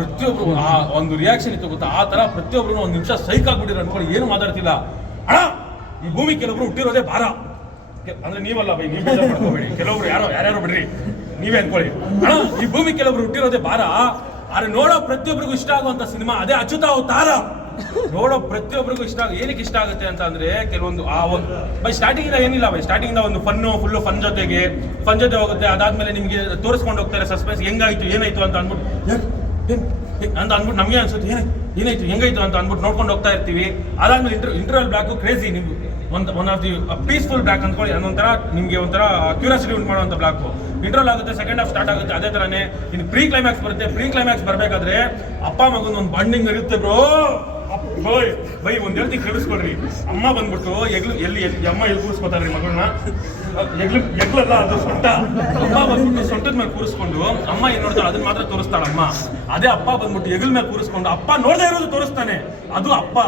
ಪ್ರತಿಯೊಬ್ರು ಆ ಒಂದು ರಿಯಾಕ್ಷನ್ ಇತ್ತು ಗೊತ್ತಾ, ಆ ತರ ಪ್ರತಿಯೊಬ್ರು ಒಂದು ನಿಮಿಷ ಸೈಕ್ ಆಗ್ಬಿಟ್ಟಿರೋ ಅನ್ಕೊಳ್ಳಿ, ಏನು ಮಾತಾಡ್ತಿಲ್ಲ. ಅಣ್ಣ ಈ ಭೂಮಿ ಕೆಲವೊಬ್ರು ಹುಟ್ಟಿರೋದೇ ಭಾರ ಅಂದ್ರೆ ನೀವಲ್ಲ ಬೈ, ನೀವು ಬೇಜಾರು ಮಾಡ್ಕೋಬೇಡಿ, ಕೆಲವೊಬ್ರು ಯಾರ್ಯಾರು ಬಿಡ್ರಿ, ನೀವೇ ಅನ್ಕೊಳ್ಳಿ. ಅಣ್ಣ ಈ ಭೂಮಿ ಕೆಲವೊಬ್ರು ಹುಟ್ಟಿರೋದೇ ಭಾರ, ಆದ್ರೆ ನೋಡೋ ಪ್ರತಿಯೊಬ್ಬರಿಗೂ ಇಷ್ಟ ಆಗುವಂತ ಸಿನಿಮಾ ಅದೇ ಅಚ್ಯುತ ಅವತಾರ. ನೋಡೋ ಪ್ರತಿಯೊಬ್ಬರಿಗೂ ಏನಕ್ಕೆ ಇಷ್ಟ ಆಗುತ್ತೆ ಅಂತ ಅಂದ್ರೆ ಕೆಲವೊಂದು ಆ ಒಂದು ಬೈ ಸ್ಟಾರ್ಟಿಂಗ್ ಇಂದ ಏನಿಲ್ಲ ಬೈ, ಸ್ಟಾರ್ಟಿಂಗ್ ಇಂದ ಒಂದು ಫುಲ್ ಫನ್ ಜೊತೆ ಹೋಗುತ್ತೆ. ಅದಾದ್ಮೇಲೆ ನಿಮ್ಗೆ ತೋರಿಸ್ಕೊಂಡು ಹೋಗ್ತಾರೆ ಸಸ್ಪೆನ್ಸ್, ಹೆಂಗಾಯ್ತು ಏನಾಯ್ತು ಅಂತ ಅಂದ್ಬಿಟ್ಟು ನಮಗೆ ಅನ್ಸುತ್ತೆ ಏನಾಯ್ತು ಹೆಂಗಾಯ್ತು ಅಂತ ಅಂದ್ಬಿಟ್ಟು ನೋಡ್ಕೊಂಡು ಹೋಗ್ತಾ ಇರ್ತೀವಿ. ಅದಾದ್ಮೇಲೆ ಇಂಟರ್ವಲ್ ಬ್ಲಾಕ್ ಕ್ರೇಜಿ, ನಿಮ್ಗೆ one of the peaceful block ಅಂದ್ಕೊಳ್ಳಿ, ಅದೊಂಥರ ನಿಮಗೆ ಒಂಥರ ಕ್ಯೂರಿಯಾಸಿಟಿ ಉಂಟು ಮಾಡುವಂಥ ಬ್ಲಾಕ್. ಇಂಟರ್ವಲ್ ಆಗುತ್ತೆ, ಸೆಕೆಂಡ್ ಹಾಫ್ ಸ್ಟಾರ್ಟ್ ಆಗುತ್ತೆ, ಅದೇ ಥರನೇ ಇನ್ನು ಪ್ರೀ ಕ್ಲೈಮ್ಯಾಕ್ಸ್ ಬರುತ್ತೆ. ಪ್ರೀ ಕ್ಲೈಮ್ಯಾಕ್ಸ್ ಬರಬೇಕಾದ್ರೆ ಅಪ್ಪ ಮಗನ ಒಂದು ಬಾಂಡಿಂಗ್ ಇರುತ್ತೆ ಬ್ರೋ. ಬೈ ಒಂದ್ ಹೇಳ್ತೀನಿ ಕೇಳಿಸ್ಕೊಡ್ರಿ, ಅಮ್ಮ ಬಂದ್ಬಿಟ್ಟು ಎಲ್ಲಿ ಅಮ್ಮ ಎಲ್ಲಿ ಕೂರಿಸ್ಕೊತಾರ್ರಿ ಮಗಳನ್ನ, ಎಗ್ಲಲ್ಲ ಅದು ಸೊಂಟ. ಅಮ್ಮ ಬಂದ್ಬಿಟ್ಟು ಸೊಂಟದ ಮೇಲೆ ಕೂರಿಸ್ಕೊಂಡು ಅಮ್ಮ ಏನ್ ನೋಡ್ತಾಳೆ ಅದನ್ನ ಮಾತ್ರ ತೋರಿಸ್ತಾಳ ಅಮ್ಮ. ಅದೇ ಅಪ್ಪ ಬಂದ್ಬಿಟ್ಟು ಎಗ್ಲ ಮೇಲೆ ಕೂರಿಸ್ಕೊಂಡು ಅಪ್ಪ ನೋಡದೇ ಇರೋದು ತೋರಿಸ್ತಾನೆ, ಅದು ಅಪ್ಪ.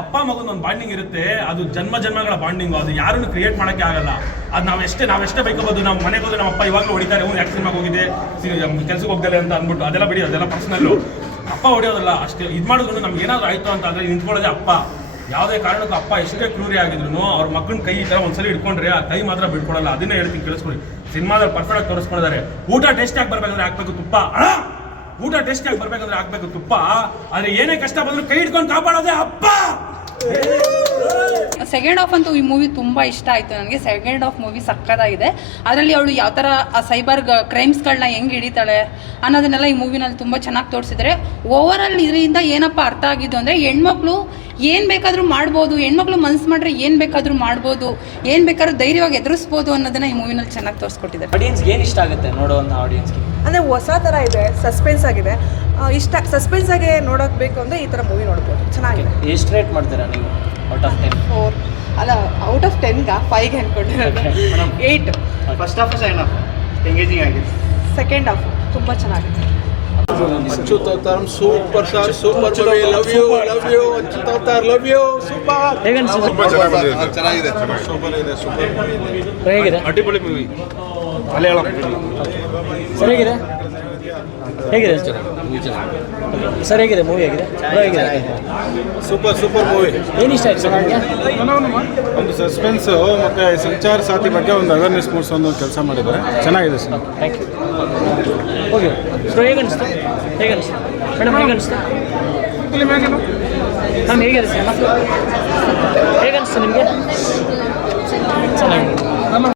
ಅಪ್ಪ ಮಗನ ಒಂದು ಬಾಂಡಿಂಗ್ ಇರುತ್ತೆ, ಅದು ಜನ್ಮಗಳ ಬಾಂಡಿಂಗು, ಅದು ಯಾರನ್ನು ಕ್ರಿಯೇಟ್ ಮಾಡಕ್ಕೆ ಆಗಲ್ಲ. ಅದು ನಾವೆಷ್ಟೇ ಬೈಕೋಬೋದು. ನಾವು ಮನೆಗೆ ಹೋದ್ರೆ ನಮ್ಮ ಅಪ್ಪ ಇವಾಗಲೂ ಹೊಡಿತಾರೆ, ಯಾಕೆ ಸಿನಿಮಾಗೆ ಹೋಗಿದೆ ಕೆಲ್ಸಕ್ಕೆ ಹೋಗ್ತಾರೆ ಅಂತ ಅಂದ್ಬಿಟ್ಟು, ಅದೆಲ್ಲ ಬಿಡಿ, ಅದೆಲ್ಲ ಪರ್ಸನಲ್ಲು. ಅಪ್ಪ ಹೊಡೆಯೋದಲ್ಲ ಅಷ್ಟೇ. ಇದು ಮಾಡಿದ್ರು ನಮ್ಗೆ ಏನಾದ್ರು ಆಯ್ತು ಅಂತ ಅಂದ್ರೆ ನಿಂತ್ಕೊಳ್ಳೋದೇ ಅಪ್ಪ. ಯಾವುದೇ ಕಾರಣಕ್ಕೂ ಅಪ್ಪ ಎಷ್ಟೇ ಕ್ರೂರಿ ಆಗಿದ್ರು ಅವ್ರ ಮಕ್ಕಳನ್ನ ಕೈ ಈ ಥರ ಒಂದ್ಸಲಿ ಇಟ್ಕೊಂಡ್ರೆ ಆ ಕೈ ಮಾತ್ರ ಬಿಟ್ಕೊಡಲ್ಲ. ಅದನ್ನೇ ಹೇಳ್ತೀನಿ ಕೇಳಿಸ್ಕೊಳ್ಳಿ. ಸಿನಿಮಾದಲ್ಲಿ ಪರ್ಫೆಕ್ಟ್ ಆಗಿ ತೋರಿಸ್ಕೊಂಡಿದ್ದಾರೆ. ಊಟ ಟೇಸ್ಟ್ ಆಗಿ ಬರ್ಬೇಕಂದ್ರೆ ಹಾಕ್ಬೇಕು ತುಪ್ಪ. ಊಟ ಟೇಸ್ಟ್ ಆಗಿ ಬರ್ಬೇಕಂದ್ರೆ ಹಾಕ್ಬೇಕು ತುಪ್ಪ. ಆದ್ರೆ ಏನೇ ಕಷ್ಟ ಬಂದ್ರು ಕೈ ಹಿಡ್ಕೊಂಡು ಕಾಪಾಡೋದೇ ಅಪ್ಪ. ಸೆಕೆಂಡ್ ಹಾಫ್ ಅಂತೂ ಈ ಮೂವಿ ತುಂಬ ಇಷ್ಟ ಆಯಿತು ನನಗೆ. ಸೆಕೆಂಡ್ ಹಾಫ್ ಮೂವಿ ಸಕ್ಕತ್ತಾಗಿದೆ. ಅದರಲ್ಲಿ ಅವಳು ಯಾವ ಥರ ಆ ಸೈಬರ್ ಕ್ರೈಮ್ಸ್ಗಳನ್ನ ಹೆಂಗೆ ಹಿಡಿತಾಳೆ ಅನ್ನೋದನ್ನೆಲ್ಲ ಈ ಮೂವಿನಲ್ಲಿ ತುಂಬ ಚೆನ್ನಾಗಿ ತೋರಿಸಿದ್ದಾರೆ. ಓವರಾಲ್ ಇದರಿಂದ ಏನಪ್ಪ ಅರ್ಥ ಆಗಿದ್ದು ಅಂದರೆ, ಹೆಣ್ಮಕ್ಳು ಏನು ಬೇಕಾದರೂ ಮಾಡ್ಬೋದು, ಹೆಣ್ಮಕ್ಳು ಮನಸ್ಸು ಮಾಡ್ರೆ ಏನು ಬೇಕಾದರೂ ಮಾಡ್ಬೋದು, ಏನು ಬೇಕಾದ್ರೂ ಧೈರ್ಯವಾಗಿ ಎದುರಿಸ್ಬೋದು ಅನ್ನೋದನ್ನ ಈ ಮೂವಿನಲ್ಲಿ ಚೆನ್ನಾಗಿ ತೋರಿಸ್ಕೊಟ್ಟಿದ್ದಾರೆ. ಆಡಿಯನ್ಸ್ಗೆ ಏನು ಇಷ್ಟ ಆಗುತ್ತೆ ನೋಡುವಂಥ ಆಡಿಯನ್ಸ್ಗೆ ಅಂದರೆ ಹೊಸ ಥರ ಇದೆ, ಸಸ್ಪೆನ್ಸ್ ಆಗಿದೆ. ಸಸ್ಪೆನ್ಸ್ ಆಗಿ ನೋಡೋಕೆ ಬೇಕು ಅಂದರೆ ಈ ಥರ ಮೂವಿ ನೋಡ್ಬೋದು, ಚೆನ್ನಾಗಿದೆ. ಎಷ್ಟು ರೇಟ್ ಮಾಡ್ತೀರಾ ನೀವು ಔಟ್ ಆಫ್ 10? 4 ಅಲ್ಲ, ಔಟ್ ಆಫ್ 10ಗೆ 5 ಅನ್ಕೊಂಡಿರೋದು. 8. First half second half engaging ಆಗಿದೆ. ಸೆಕೆಂಡ್ ಹಾಫ್ ತುಂಬ ಚೆನ್ನಾಗಿದೆ. Achyut Avataram super star, super movie. Love you Achyut Avatar, love you. Super. ಹೇಗೆ ಅನಿಸ್ತು? ಚೆನ್ನಾಗಿದೆ, ಸೂಪರ್ ಇದೆ, ಸೂಪರ್ ಹೇಗಿದೆ? ಅಡ್ಡಿಪೊಳಿ ಮೂವಿ, ಮಲಯಾಳಂ. ಸರಿಯಾಗಿದೆ, ಹೇಗಿದೆ ಸರ್? ಹೇಗಿದೆ ಮೂವಿ? ಹೇಗಿದೆ ಹೇಗಿದೆ? Super movie. ಏನು ಇಷ್ಟ ಆಯ್ತು ಸರ್ ನಿಮಗೆ? ಒಂದು ಸಸ್ಪೆನ್ಸು ಮತ್ತು ಸಂಚಾರ ಸಾಥಿ ಬಗ್ಗೆ ಒಂದು ಅವೇರ್ನೆಸ್ ಮೂಡಿಸೋ ಒಂದು ಕೆಲಸ ಮಾಡಿದ್ದಾರೆ. ಚೆನ್ನಾಗಿದೆ sir. Thank you. Okay so ಹೇಗೆ ಅನಿಸ್ತು? ಮೇಡಮ್ ಹೇಗೆ ಅನಿಸ್ತು? ಮ್ಯಾಮ್ ಹೇಗೆ ಅನಿಸ್ತು? ಹೇಗೆ ಅನಿಸ್ತು ನಿಮಗೆ? ಚೆನ್ನಾಗಿದೆ.